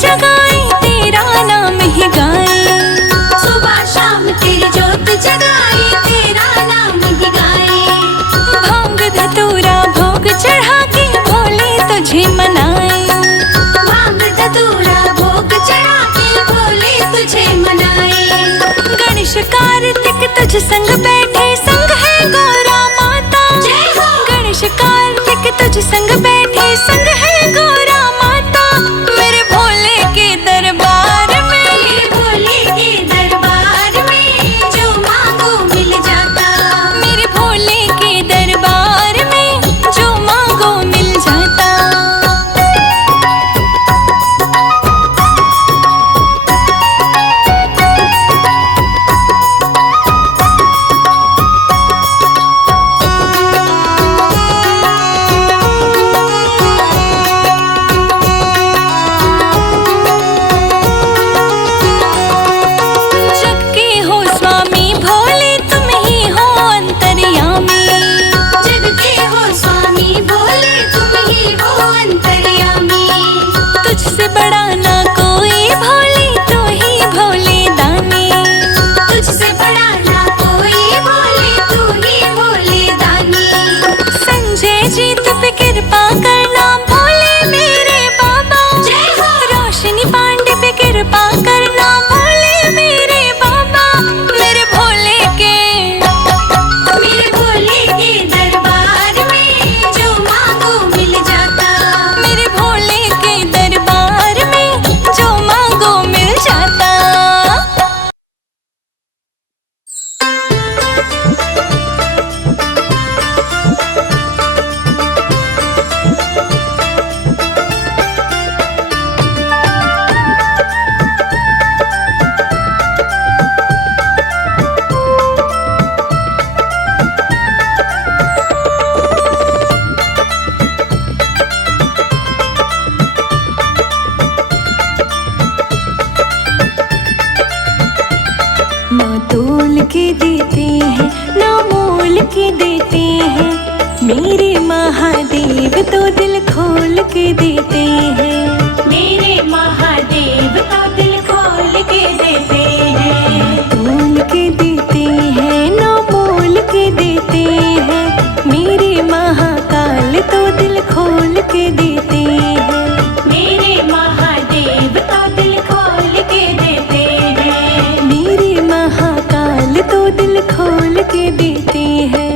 जगाए तेरा नाम ही गाए। सुबह शाम तेरी ज्योत जगाए तेरा नाम ही गाए। भांग धतूरा भोग चढ़ा के भोले तुझे मनाए। भांग धतूरा भोग चढ़ा के भोले तुझे मनाए। गणेश कार्तिक तुझ संग बैठे संग है गौरा माता। जय हो। गणेश कार्तिक तुझ संग बैठे संग है गौरा माता। मेरे भोले के दरबार में, मेरे भोले के दरबार में जो मांगो मिल जाता। मेरे भोले के दरबार में जो मांगो मिल जाता। जग के हो स्वामी भोले तुम ही हो अंतर्यामी। जग के हो स्वामी भोले तुम ही हो अंतर्यामी। तुझसे बड़ा ना कोई भोले तू ही भोले दानी। तुझसे बड़ा ना कोई भोले तू ही भोले दानी। संजय जी तुझ पे कृपा करना भोले मेरे बाबा। जय हो। रोशनी पांडे पे कृपा करना भोले मेरे बाबा। मेरे भोले के, मेरे भोले के दरबार में जो मांगो मिल जाता। मेरे भोले के दरबार में जो मांगो मिल जाता। ना तोल के देते हैं ना मोल के देते हैं। मेरे महादेव तो दिल खोल के देते हैं। मेरे महादेव तो दिल खोल के देते हैं। तोल के देते हैं ना मोल के देते हैं। मेरे महाकाल तो दिल खोल के देते हैं। मेरे महादेव तो दिल खोल के देते हैं। मेरे महाकाल तो दिल खोल के देते हैं।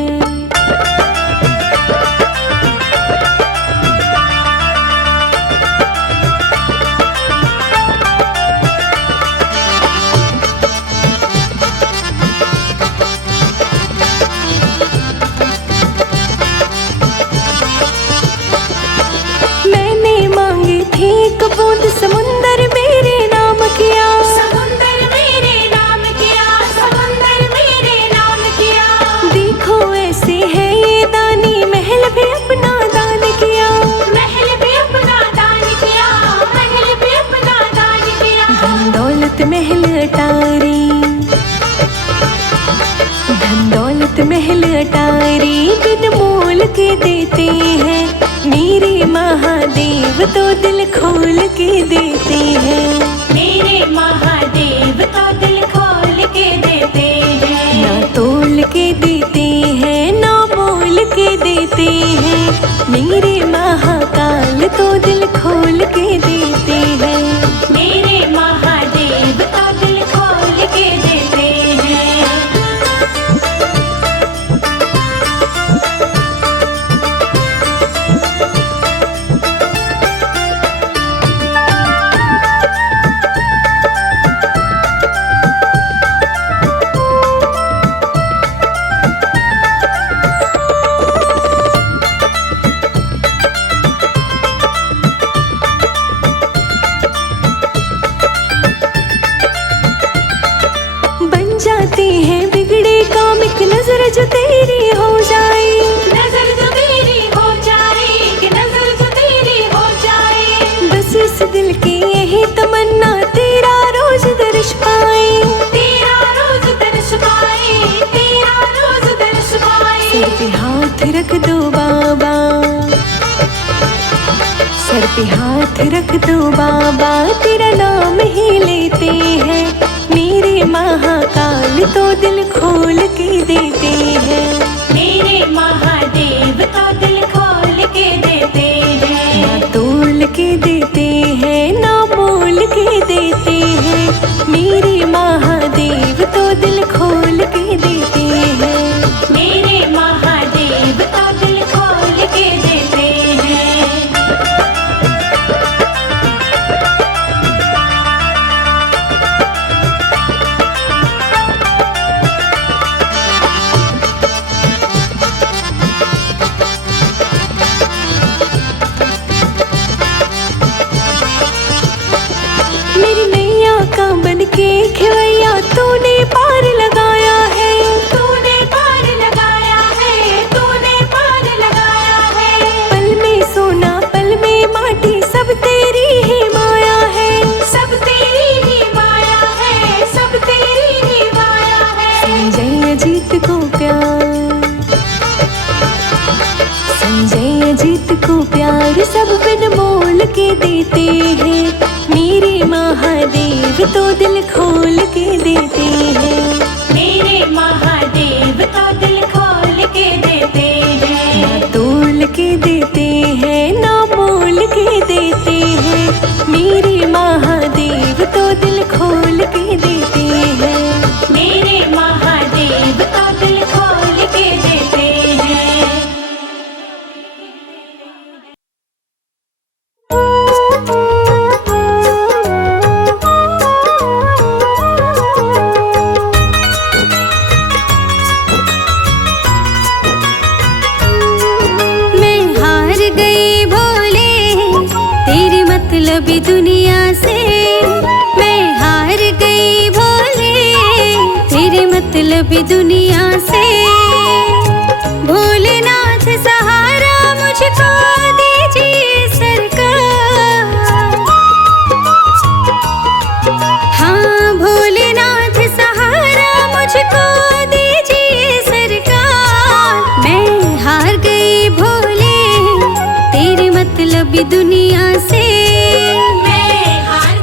मैंने मांगी थी एक बूंद समुंदर मेरे नाम किया। समुंदर मेरे नाम किया। समुंदर मेरे नाम किया। देखो ऐसे है ये दानी महल भी अपना दान किया। महल भी अपना दान किया। महल भी अपना दान किया। धन दौलत महल अटारी, धन दौलत महल अटारी बिन मोल के देते हैं। मेरे महादेव तो दिल खोल के देते हैं। मेरे महादेव तो दिल खोल के देते हैं। ना तोल के देते हैं ना मोल के देते हैं। मेरे महाकाल तो दिल खोल के देते हैं। मेरे महादेव तो दिल खोल के देते हैं। जाते हैं बिगड़े काम एक नजर जो तेरी हो जाए। नजर जो तेरी हो जाए। कि नजर जो तेरी हो जाए। बस इस दिल की यही तमन्ना तेरा रोज दर्श पाए। तेरा रोज दर्श पाए। तेरा रोज दर्श पाए। सर पे हाथ रख दो बाबा, सर पे हाथ हाथ रख दो बाबा, तेरा नाम ही लेते हैं। मेरे महाकाल तो दिल खोल के देते हैं। मेरे महादेव तो दिल खोल के देते हैं। ना तोल के देते हैं, ना मोल के देते हैं। मेरे महादेव तो दिल खोल के देते हैं। मेरे महादेव तो दिल खोल के देते हैं। मेरी नैया का बन के खेवैया तूने पार लगाया है। तूने पार लगाया है, तूने पार लगाया है। पल में सोना पल में माटी, सब तेरी ही माया है। सब तेरी ही माया है, सब तेरी ही माया है। संजय अजीत को प्यार, संजय अजीत को प्यार सब बिन मोल के देते हैं। मेरे महादेव तो दिल खोल के देते हैं। मेरे महादेव तो दिल खोल के देते हैं। ना तोल के देते हैं, ना मोल के देते हैं। मेरे महादेव तो दिल खोल के देते हैं। मेरे महादेव तो दिल खोल के देते हैं। मैं हार गई भोले तेरी मतलबी दुनिया से। मैं हार गई भोले तेरी मतलबी दुनिया से। भोलेनाथ सहारा मुझको दीजिए सरकार। हाँ भोलेनाथ सहारा मुझको दीजिए सरकार। मैं हार गई भोले तेरी मतलबी दुनिया से। मैं हार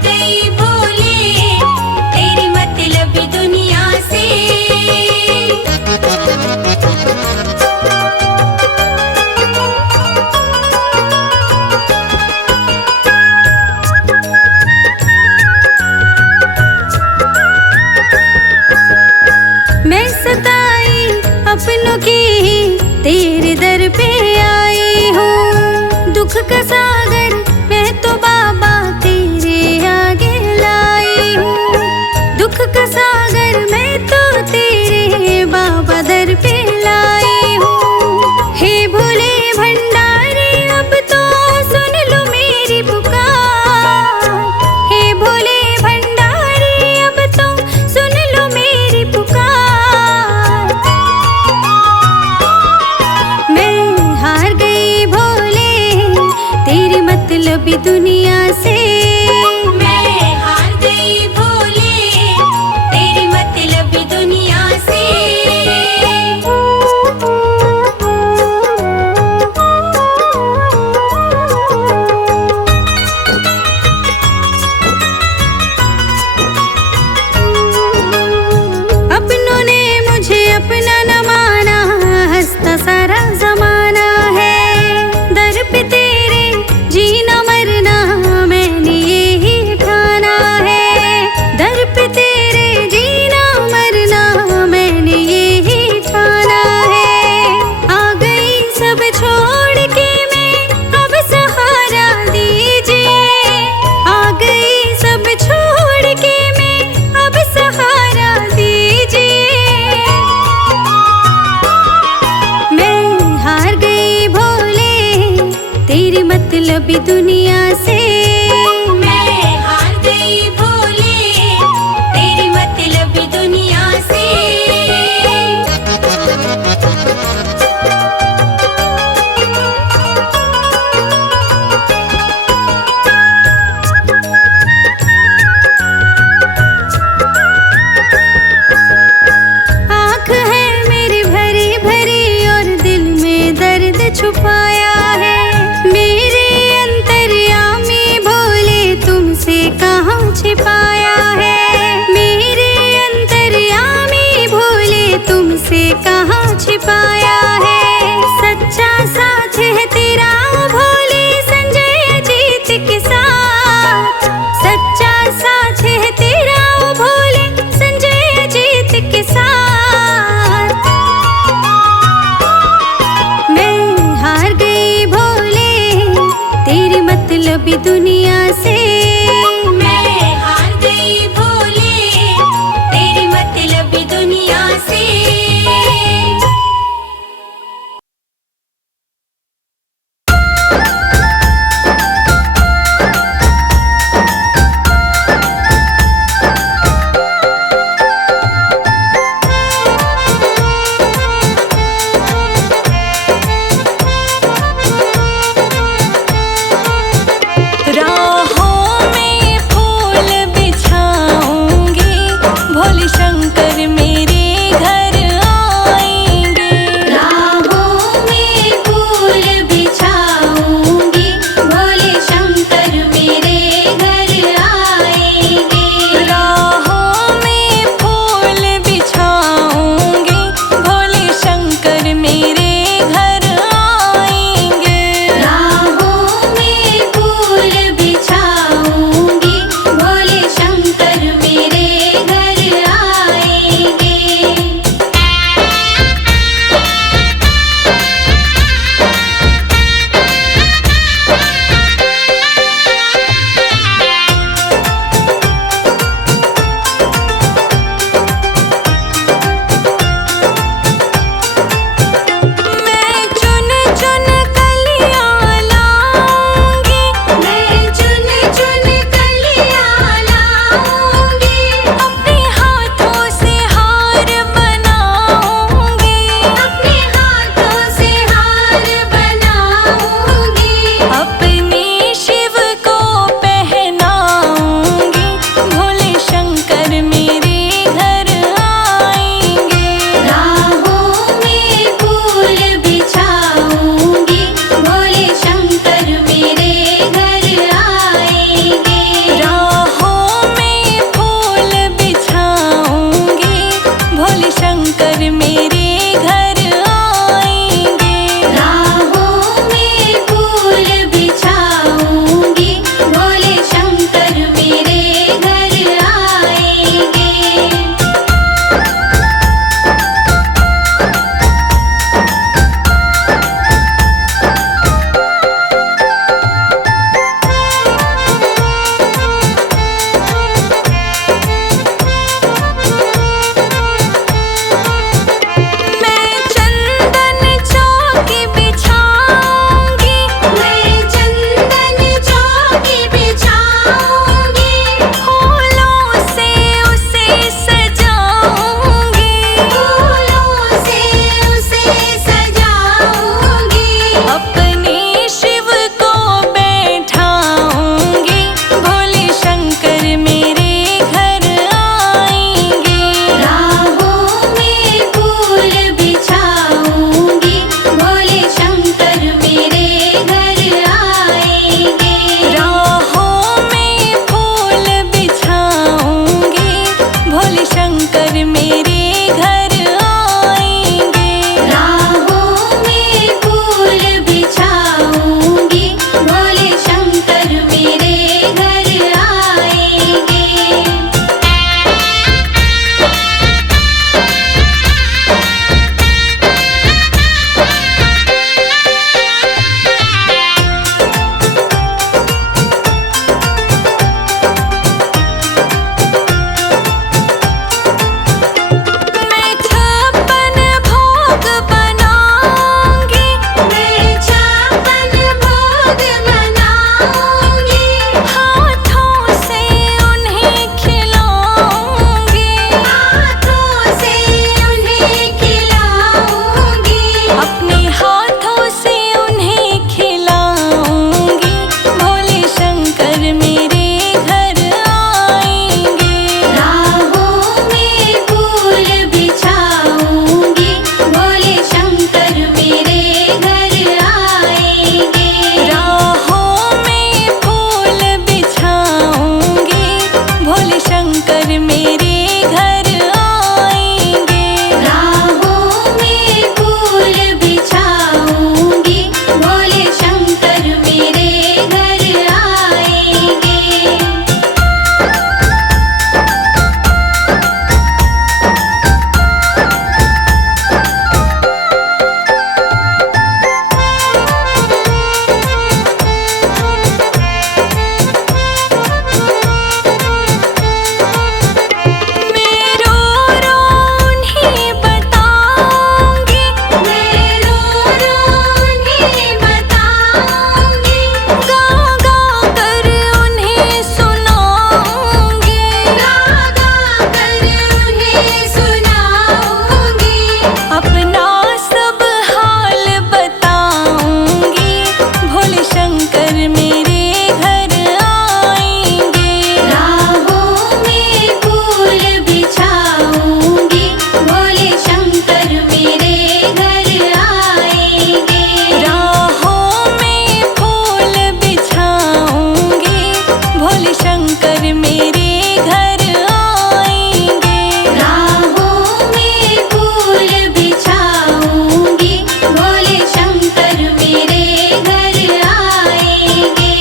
शंकर मेरे घर आएंगे। राहों में फूल बिछाऊंगी, भोले शंकर मेरे घर आएंगे।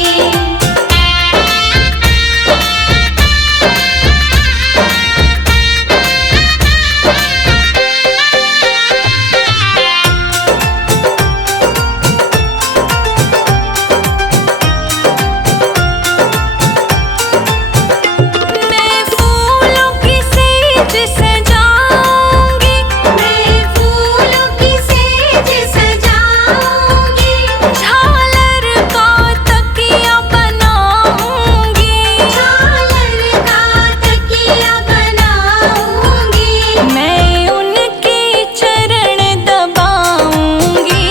मैं फूलों की सेज सजाऊंगी, मैं फूलों की सेज सजाऊंगी, झालर का तकिया बनाऊंगी। झालर का तकिया बनाऊंगी। मैं उनके चरण दबाऊंगी,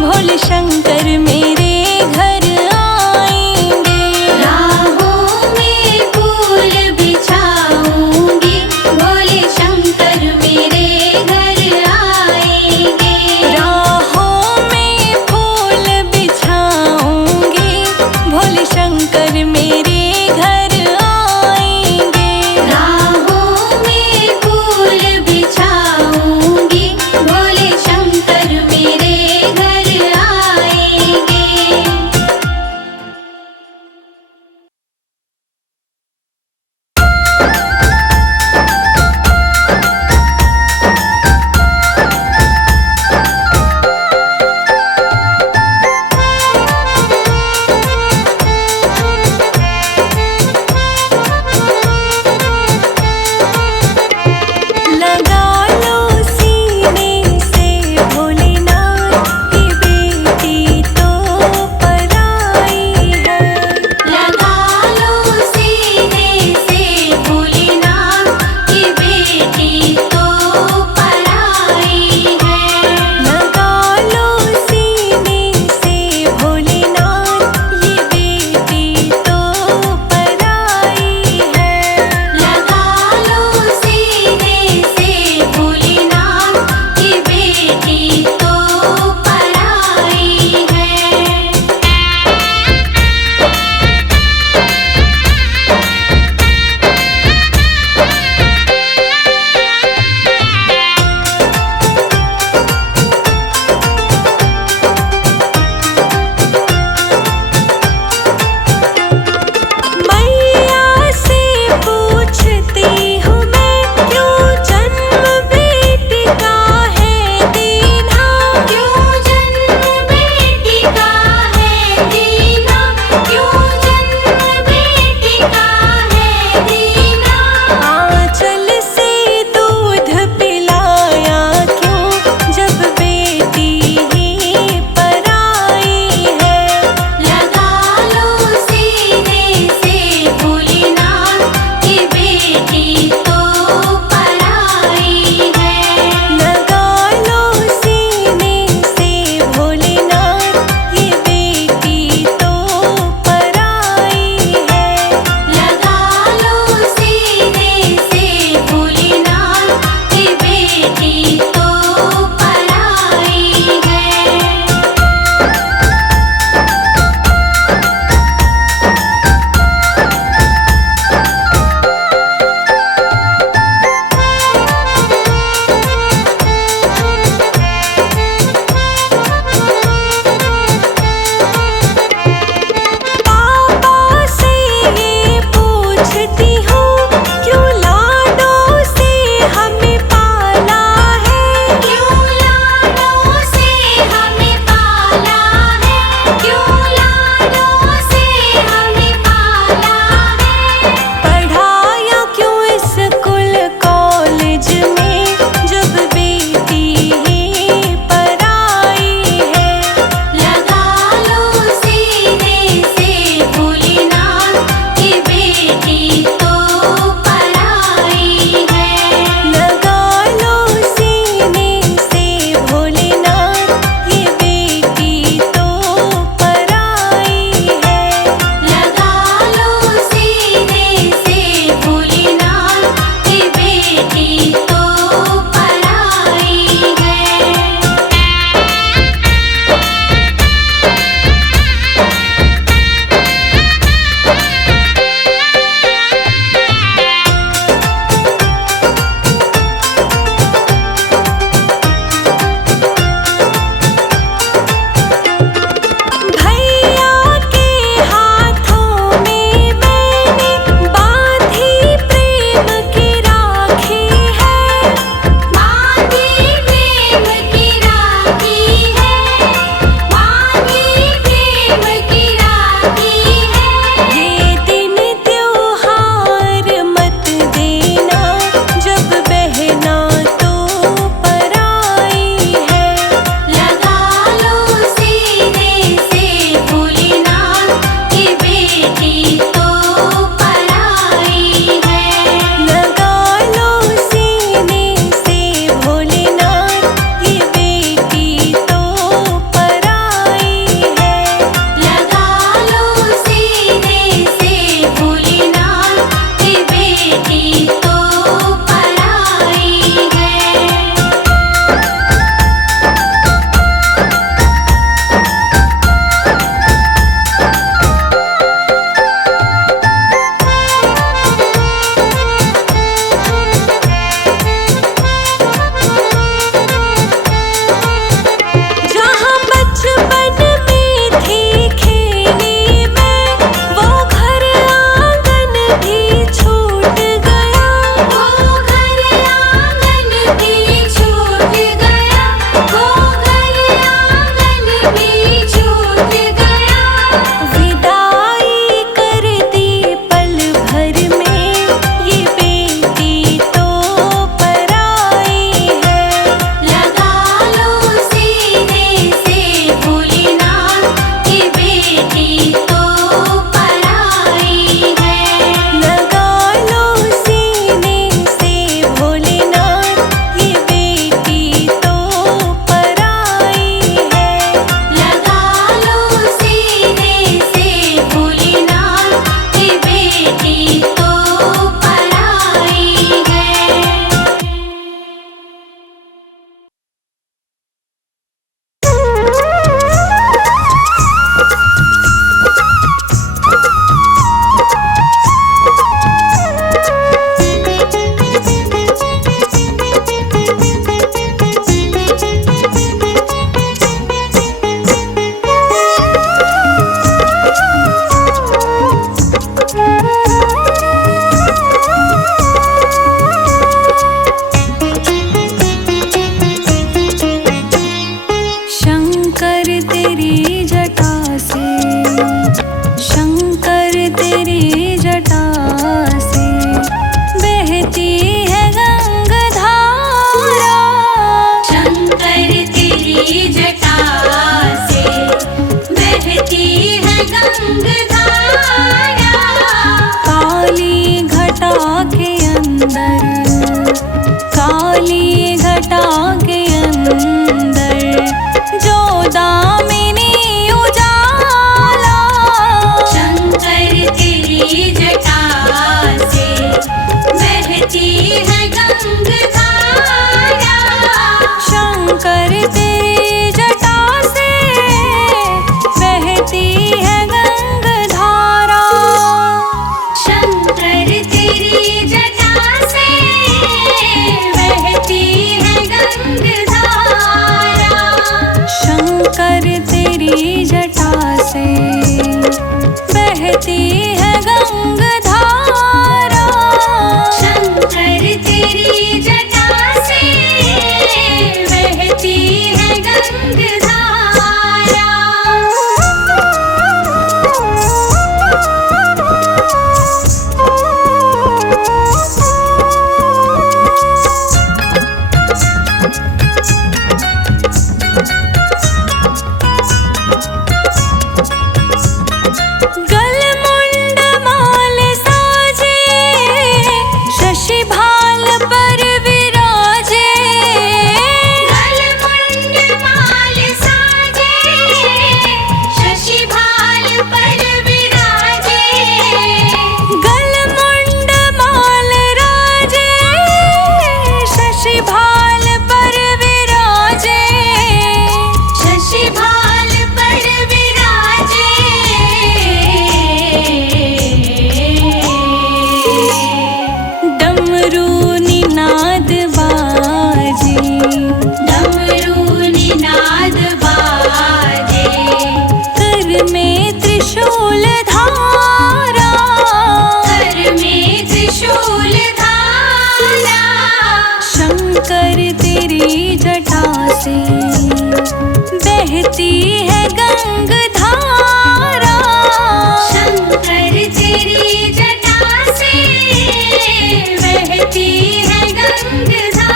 भोले शंकर मेरे घर आएंगे। राहों में फूल बिछाऊंगी, भोले शंकर मेरे घर आएंगे। राहों में फूल बिछाऊंगी, भोले शंकर मेरे घर आएंगे। राहों में फूल बिछाऊंगी, भोले शंकर मेरे घर आएंगे। लगा लो सीने से भोलेनाथ, ये बेटी तो पराई है। लगा लो सीने से भोलेनाथ, ये बेटी तो पराई है। लगा लो सीने से भोलेनाथ, ये बेटी तो पराई है। लगा लो सीने से भोलेनाथ, ये बेटी तो पराई है। मैया से पूछती हूँ मैं, क्यों जन्म बेटी का है दीना। क्यों जन्म बेटी का है दीना, क्यों जन्म बेटी का है दीना। आंचल से दूध पिलाया क्यों, जब बेटी ही पराई है। लगा लो सीने से भोलेनाथ, ये बेटी तो पराई है। लगा लो सीने से भोलेनाथ, ये बेटी तो पराई है। लगा लो सीने से भोलेनाथ, ये बेटी तो पराई है। पापा से ये पूछती हूँ, क्यों लाडों से हमें पाला है। क्यों लाडों से हमें पाला है, क्यों लाडों से हमें पाला है। पढ़ाया क्यों स्कूल कॉलेज में, जब बेटी ही पराई है। लगा लो सीने से भोलेनाथ, ये बेटी तो पराई है। लगा लो सीने से भोलेनाथ, ये बेटी तो पराई है। लगा लो सीने से भोलेनाथ, ये बेटी तो पराई है। से बहती है गंगधारा। शंकर तेरी जटा से बहती है गंगधारा। शंकर तेरी जटा से बहती है गंगधारा। शंकर तेरी जटा से बहती है गंगधारा। शंकर तेरी जटा से बहती है गंगधारा। गलमुंड माल साजे शशि भाल पर विराजे। गलमुंड माल साजे शशि भाल पर विराजे। गलमुंड माल राजे शशि भाल पर विराजे। शशि भाल पर विराजे। डमरू निनाद बाजे। डमरू निनाद बाजे। कर में त्रिशूल धारा। कर में त्रिशूल धारा। शंकर तेरी जटा से बहती है गंगधारा। शंकर तेरी जटा से बहती है गंगधारा।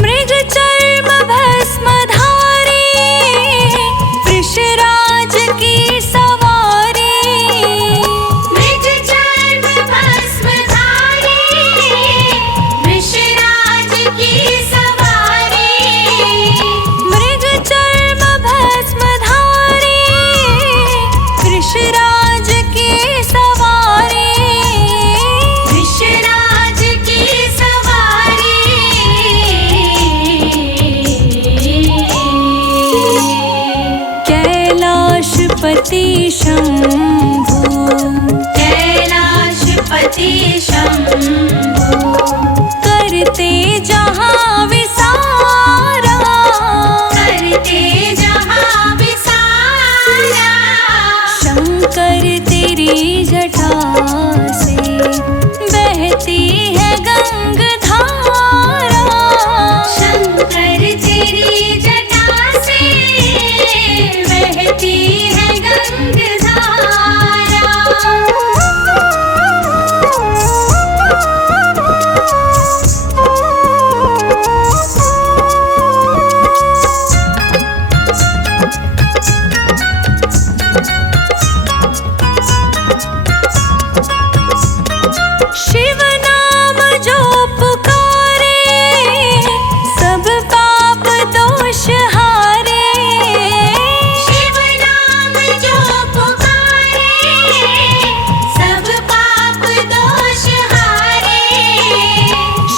मृग चर्म भस्मधारी वृषराज की सवारी। मृग चर्म भस्मधारी वृषराज की सवारी। मृग चर्म भस्मधारी वृषराज की सवारी। वृषराज की सवारी। कैलाशपति शंभु कैलाशपति शंभु करते जहाँ विसारा। करते जहाँ विसारा। शंकर तेरी जटा से बहती है गंगधारा। शंकर तेरी जटा से बहती है गंगधारा। शिव नाम जो पुकारे सब पाप दोष हारे। शिव नाम जो पुकारे सब पाप दोष हारे।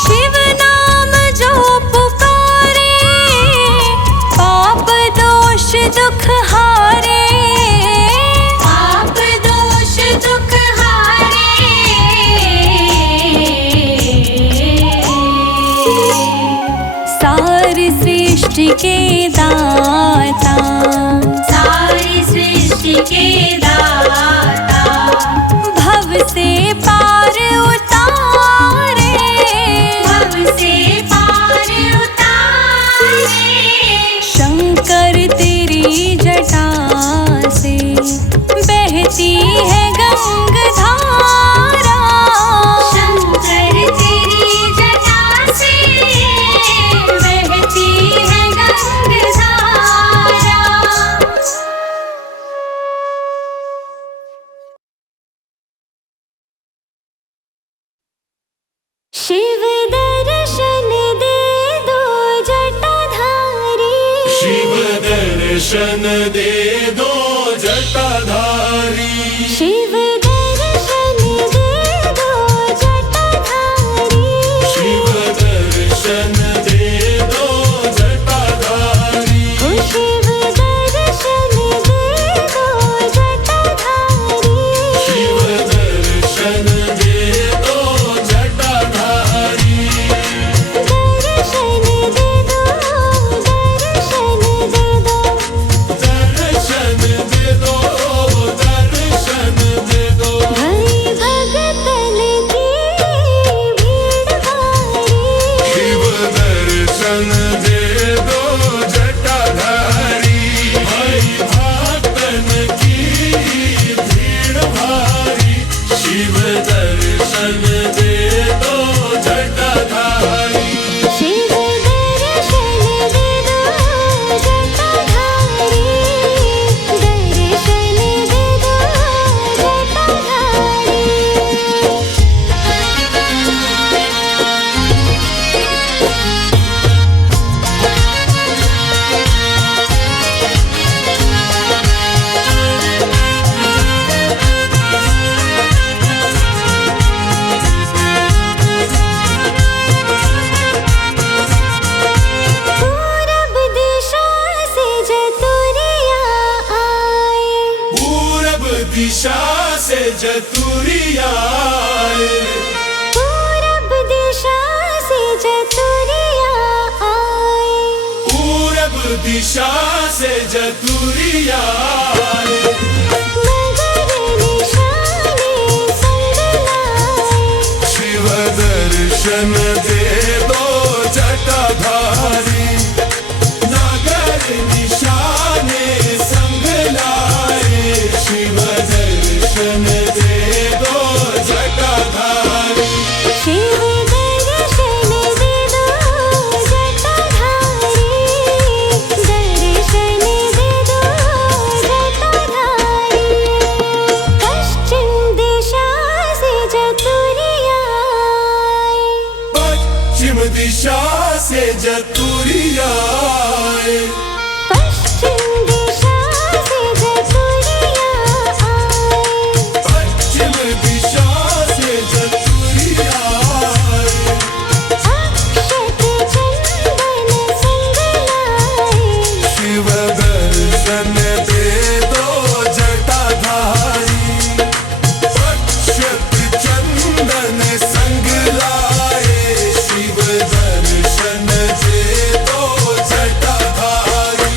शिव नाम जो पुकारे पाप दोष दुख हारे। पाप दोष दुख हारे। सारी सृष्टि के दाता। सारी सृष्टि के दाता। भव से पार उतारे। भव से पार उतारे। शंकर तेरी जटा से बहती है गंगधारा। दर्शन दे दो जटाधारी। शिव दर्शन दे दो जटाधारी। शिव दर्शन दे दो जटाधारी। ओ शिव दर्शन दे दो जटाधारी। शिव दर्शन दे दो जटाधारी। दर्शन दे दो, दर्शन दे दो। दर्शन दे दो, दर्शन दे दो। भई भगतन की भीड़ भारी। शिव दर्शन दे दो जटाधारी। भाई भक्तन की भीड़ भारी। शिव दर्शन दे दो जटाधारी। शिव दर्शन दे दो जटाधारी। दर्शन दे दो जटाधारी। पूरब दिशा से जतुरिया आए। पूरब दिशा से जतुरिया आए। पूरब दिशा से जतुरिया आए। पूरब दिशा से जतुरिया आए। नगर निशाने संग लाए। शिव दर्शन दे दो जटाधारी। नगर निशाने संग लाए। शिव दर्शन दे दो जटाधारी। शिव दर्शन दे दो जटाधारी। दर्शन दे दो जटाधारी। पश्चिम दिशा से जतुरिया आए। पश्चिम दिशा से जतुरिया आए। पश्चिम दिशा से जतुरिया आए। पश्चिम दिशा से जतुरिया आए। अक्षत चंदन संग लाए। शिव दर्शन दे दो जटाधारी। अक्षत चंदन संग लाए। शिव दर्शन दे दो जटाधारी।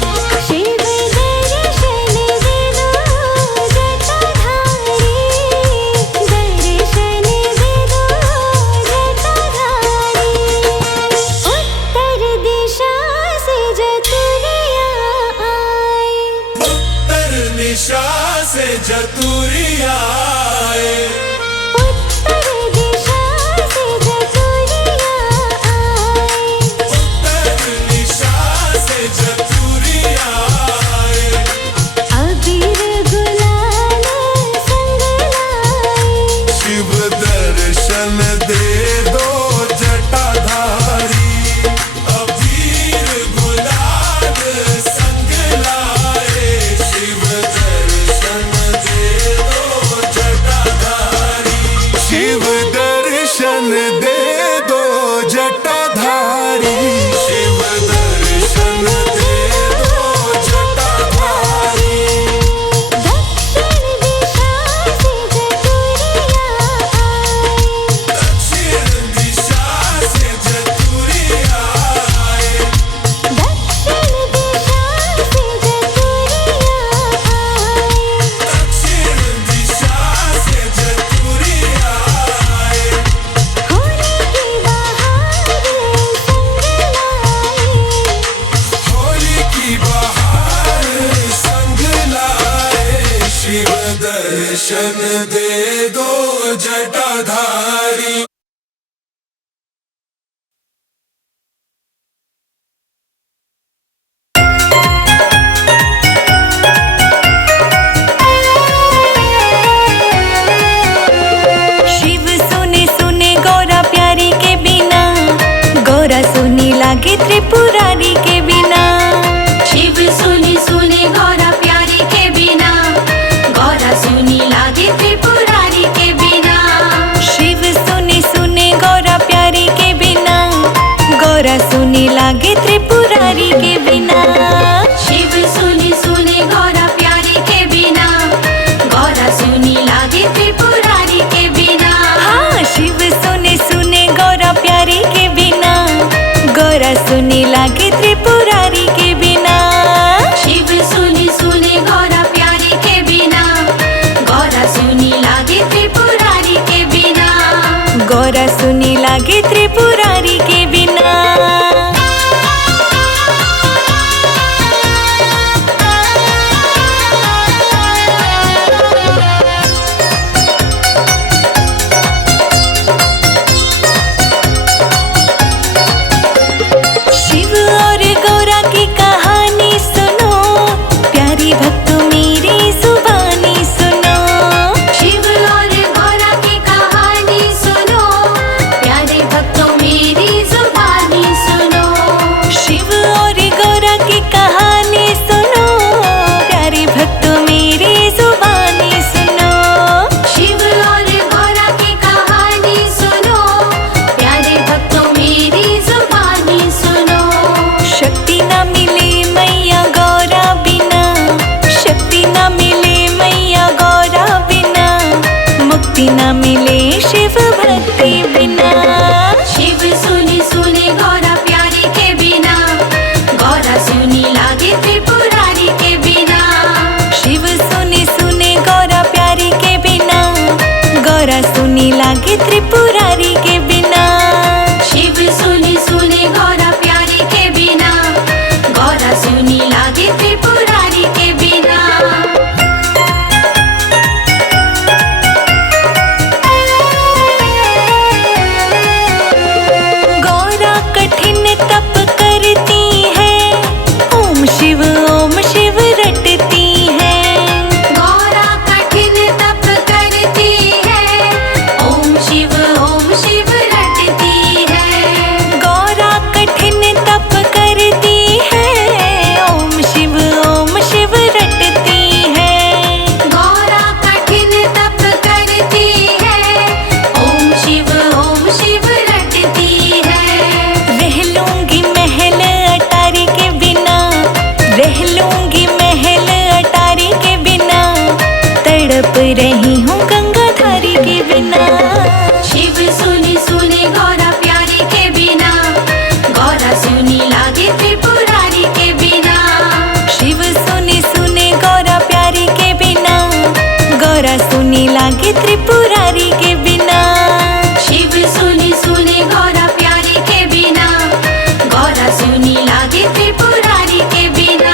शिव दर्शन दे दो जटाधारी। दर्शन दे दो जटाधारी। उत्तर दिशा से जतुरिया आए। उत्तर दिशा से जतुरिया आए। उत्तर दिशा से जतुरिया आए। उत्तर दिशा से जतुरिया आए। अबीर गुलाल संग लाए। शिव दर्शन दे दो जटाधारी। अबीर गुलाल संग लाए। शिव दर्शन दे दो जटाधारी। शिव दर्शन दे दो जटाधारी। शिव दर्शन दे दो जटाधारी। दक्षिण दिशा से जतुरिया आए। दक्षिण दिशा से जतुरिया आए। दक्षिण दिशा से जतुरिया आए। दक्षिण दिशा से जतुरिया आए। होली की बहार संग लाए। होली की बहार संग लाए। शिव दर्शन दे दो जटाधारी। शिव सुने सुने गौरा प्यारी के बिना। गौरा सुनी लागे त्रिपुरारी के बिना। शिव सुनी सुनी गौरा सुनी लागे त्रिपुरारी के बिना। शिव सुनी सुने गौरा प्यारी के बिना, गौरा सुनी लागे त्रिपुरारी के बिना। हाँ, शिव सुने सुने गौरा प्यारी के बिना, गौरा सुनी लागे त्रिपुरारी के बिना। शिव सुनी सुने गौरा प्यारी के बिना, गौरा सुनी लागे त्रिपुरारी के बिना। गौरा सुनी लागे त्रिपुरारी के बिना। शिव और गौरा की कहानी सुनो, प्यारी भक्तों मेरी जुबानी सुनो। शिव और गौरा की कहानी सुनो, प्यारे भक्तों मेरी जुबानी सुनो। शिव और गौरा की कहानी सुनो, प्यारे भक्तों मेरी जुबानी सुनो। शिव और गौरा की कहानी सुनो, प्यारे भक्तों मेरी जुबानी सुनो। शक्ति न मिले मैया गौरा बिना, शक्ति न मिले मैया गौरा बिना, मुक्ति न मिले शिव भक्ति बिना। शिव सुनी सुने गौरा प्यारी के बिना, गौरा सुनी लागे त्रिपुरारी के बिना। शिव सुने सुने गौरा प्यारी के बिना, गौरा सुनी लागे त्रिपुरारी के बिना। शिव सुनी सुने गौरा प्यारी के बिना, गौरा सुनी लागे त्रिपुरारी के बिना। गौरा कठिन तप करती है, ओम शिव रटती है। गौरा कठिन तप करती है, ओम शिव रटती है। गौरा कठिन तप करती है, ओम शिव रटती है। गौरा कठिन तप करती है, ओम शिव रटती है। रह लूंगी महल अटारी के बिना, रह लूंगी महल अटारी के बिना, तड़प रही हूँ गंगाधारी के बिना। शिव सुनी सुने गौरा प्यारी के बिना, गौरा सुनी लागे त्रिपुरारी के बिना। शिव सुने सुने गौरा प्यारी के बिना, गौरा सुनी लागे त्रिपुरारी के बिना। शिव सुनी सुने गौरा प्यारी के बिना, गौरा सुनी लागे त्रिपुरारी के बिना।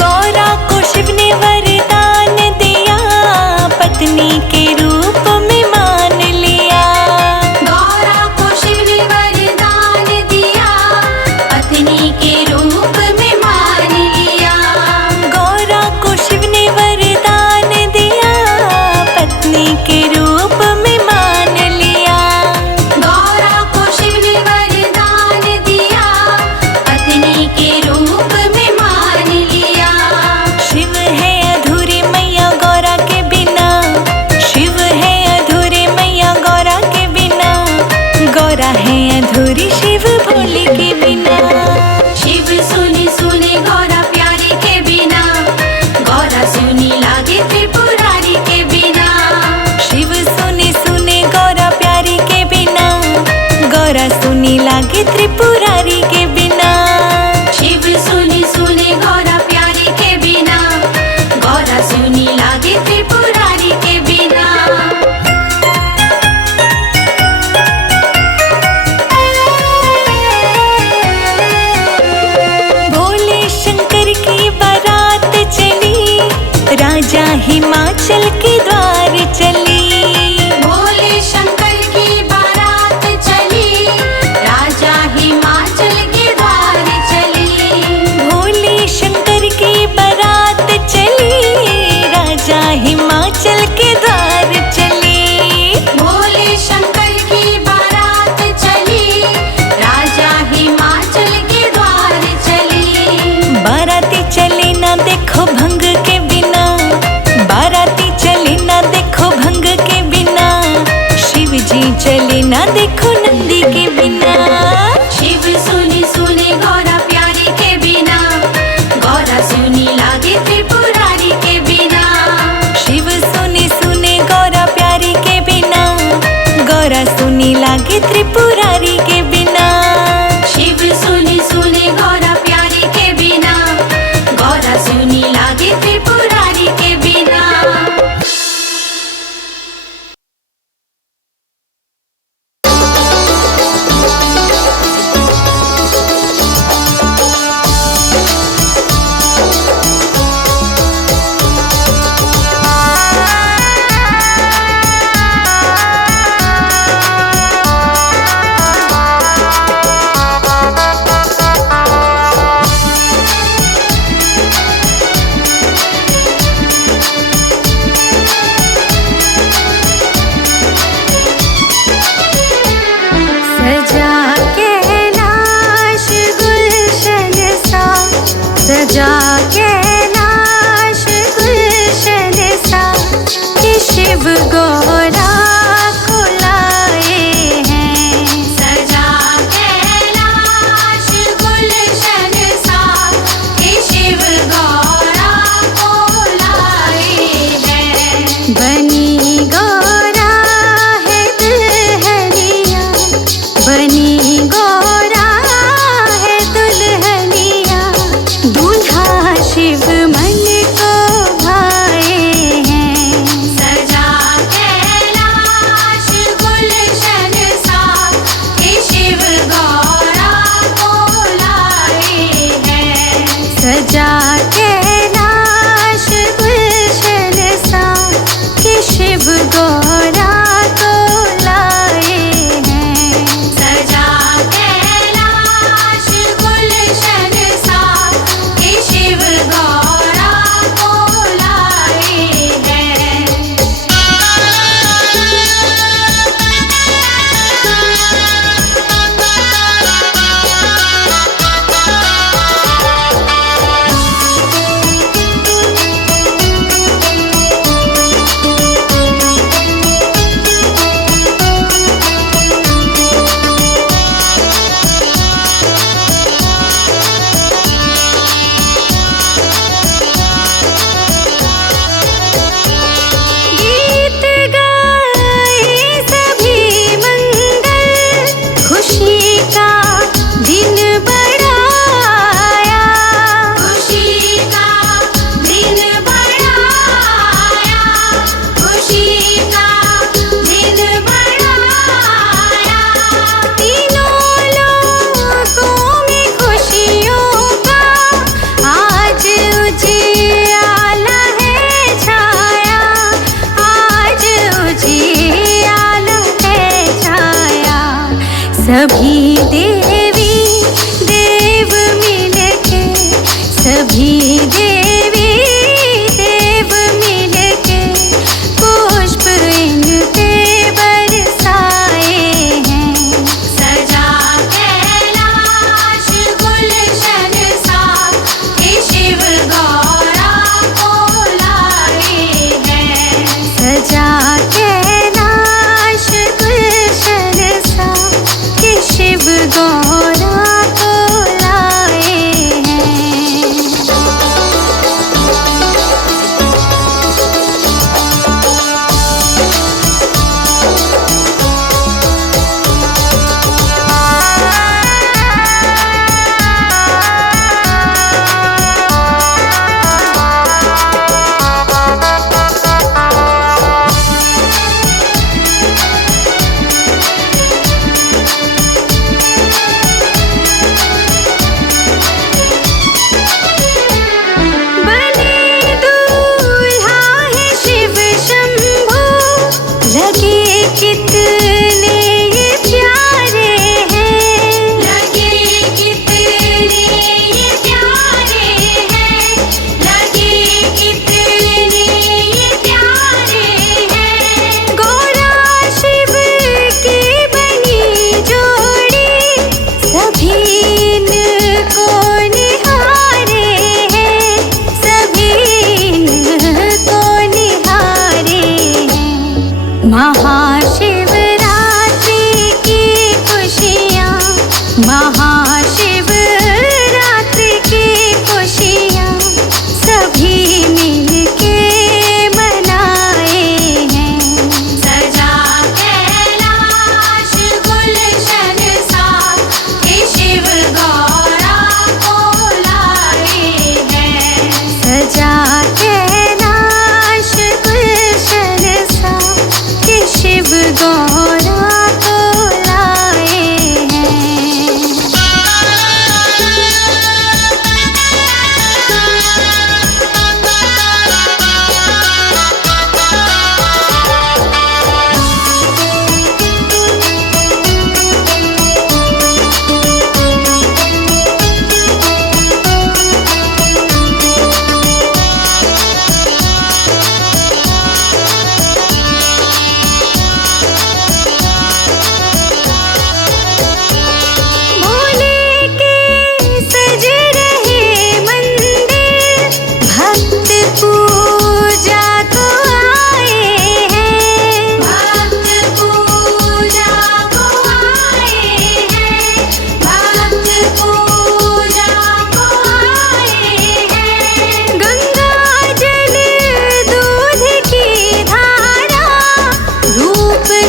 गौरा को शिव ने वरदान दिया, पत्नी के रूप में मान लिया। गौरा को शिव ने वरदान दिया, पत्नी के रूप में मान लिया। गौरा को शिव ने वरदान दिया, पत्नी के रूप में मान लिया। गौरा को शिव ने वरदान दिया, पत्नी के रूप में मान लिया। शिव है अधूरे मैया गौरा के बिना, शिव है अधूरे मैया गौरा के बिना, गौरा है अधूरी शिव भोले के बिना। शिव सुनी सुने गौरा प्यारी के बिना, गौरा सुनी लागे त्रिपुरारी के बिना। शिव सुने सुने गौरा प्यारी के बिना, गौरा सुनी लागे त्रिपुरारी के बिना। शिव सुनी सुने गौरा प्यारी के बिना, गौरा सुनी लागे त्रिपुरारी के बिना। भोले शंकर की बारात चली, राजा हिमाचल के द्वार चली। भोले शंकर की बारात चली, राजा हिमाचल नहीं चले ना देखो नंदी के बिना। शिव सुनी सुने गौरा प्यारी के बिना, गौरा सुनी लागे त्रिपुरारी के बिना। शिव सुने सुने गौरा प्यारी के बिना, गौरा सुनी लागे त्रिपुरारी के बिना। शिव सुनी सुने गौरा प्यारी के बिना, गौरा सुनी लागे त्रिपुरारी के बिना। सजा कैलाश गुलशन सा कि शिव गौरा को लाए हैं। सजा कैलाश गुलशन सा कि शिव गौरा को लाए हैं। बनी गौरा है दुल्हनिया, बनी गौरा है दुल्हनिया, दूल्हा शिव मन को भाए हैं। सजा कैलाश गुलशन सा कि शिव गौरा को लाए हैं। सजा कैलाश गुलशन सा कि शिव गौरा को लाए हैं। सजा कैलाश गुलशन सा कि शिव गौरा को लाए हैं। गीत गाए सभी मंगल, खुशी का दिन बढ़ाया। खुशी का दिन बढ़ाया, खुशी का दिन बढ़ाया। तीनों लोकों में खुशियों का आज उजियाला है छाया, आज उजियाला है छाया। सभी देवी देव मिलके, सभी देवी देव मिलके पुष्प इन पे बरसाए हैं। सजा कैलाश गुलशन सा कि शिव गौरा को लाए हैं। सजा कैलाश गुलशन सा कि शिव गौरा को लाए हैं। बने दूल्हा है शिव शंभू, लगे कितने ये प्यारे हैं। लगे कितने ये प्यारे हैं, लगे कितने ये प्यारे हैं। गौरा शिव की बनी जोड़ी, सभी इनको निहारे हैं, सभी इनको निहारे हैं। महाशिवरात्रि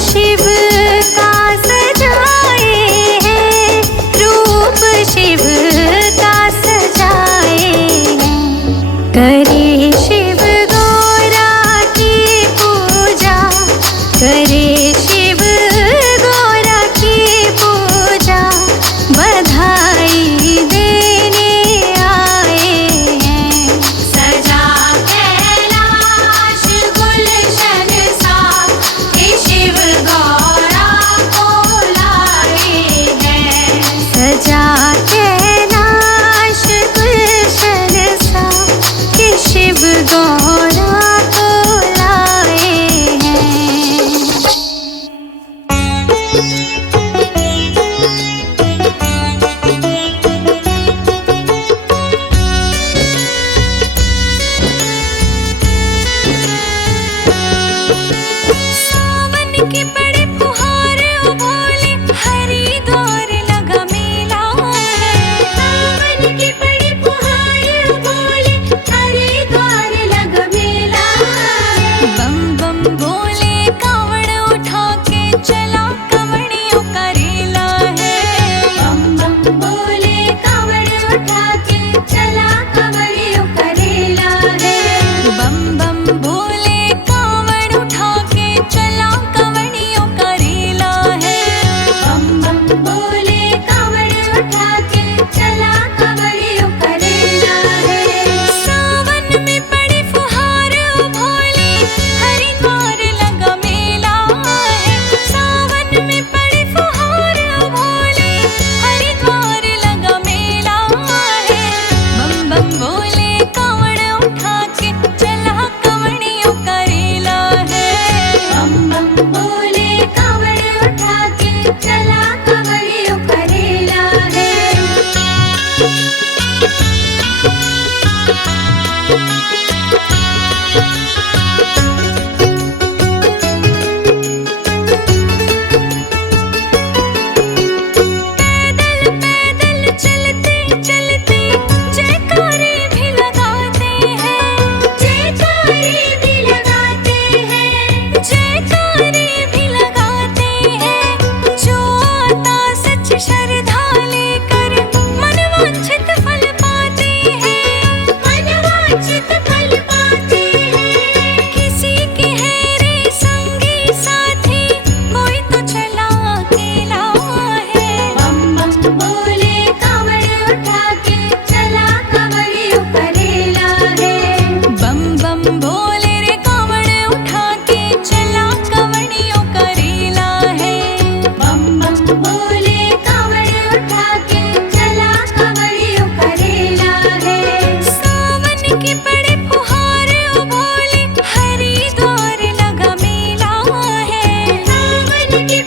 शिव का सजाए हैं, रूप शिव का सजाए हैं। करे शिव गौरा की पूजा, करे शिव गौरा की पूजा, बधाई देने आए हैं। सजा कैलाश गुलशन सा, हे शिव गौरा को लाए हैं। सजा कैलाश गुलशन सा, कि शिव गौरा को लाए हैं। सावन की बड़ी फुहार ओ भोले, हरिद्वार लगा मेला है। सावन की बड़ी फुहार बोले, हरिद्वार लग मेला है। बम बम बोले कावड़ उठा के चला, कवड़ियों का रेला है। बम बम बोले कावड़ उठा के चला, कवड़ियों का रेला है। बम बम बोले कावड़ उठा के चला, कवड़ियों का रेला है। बम बम बोले कावड़ उठा के चला, कवड़ियों का रेला है। सावन में बड़ी फुहार ओ भोले, हरिद्वार लगा मेला है। सावन में बड़ी फुहार ओ भोले, हरिद्वार लगा मेला है। बम बम बोले कावड़ उठा के चला, कवड़ियों का रेला है। बम बम बोले कावड़ उठा के चला, कवड़ियों का रेला है। पैदल पैदल चलते चलते जयकारे भी लगाते हैं। जयकारे भी लगाते हैं। जयकारे भी लगाते हैं। जो आता सच श्रद्धा लेकर, मनवांछित फल पाते हैं। मनवांछित फल पाते हैं। किसी के है रे संगी साथी, कोई तो चला अकेला है। बम बम बोले कावड़ उठा के चला, कवड़ियों का रेला है। बम बम बोले रे कावड़ उठा के चला, कवड़ियों का रेला है। बम बम बोले कावड़ उठा के चला, कवड़ियों का रेला है। सावन की बड़ी फुहार ओ भोले, हरिद्वार लगा मेला है। सावन की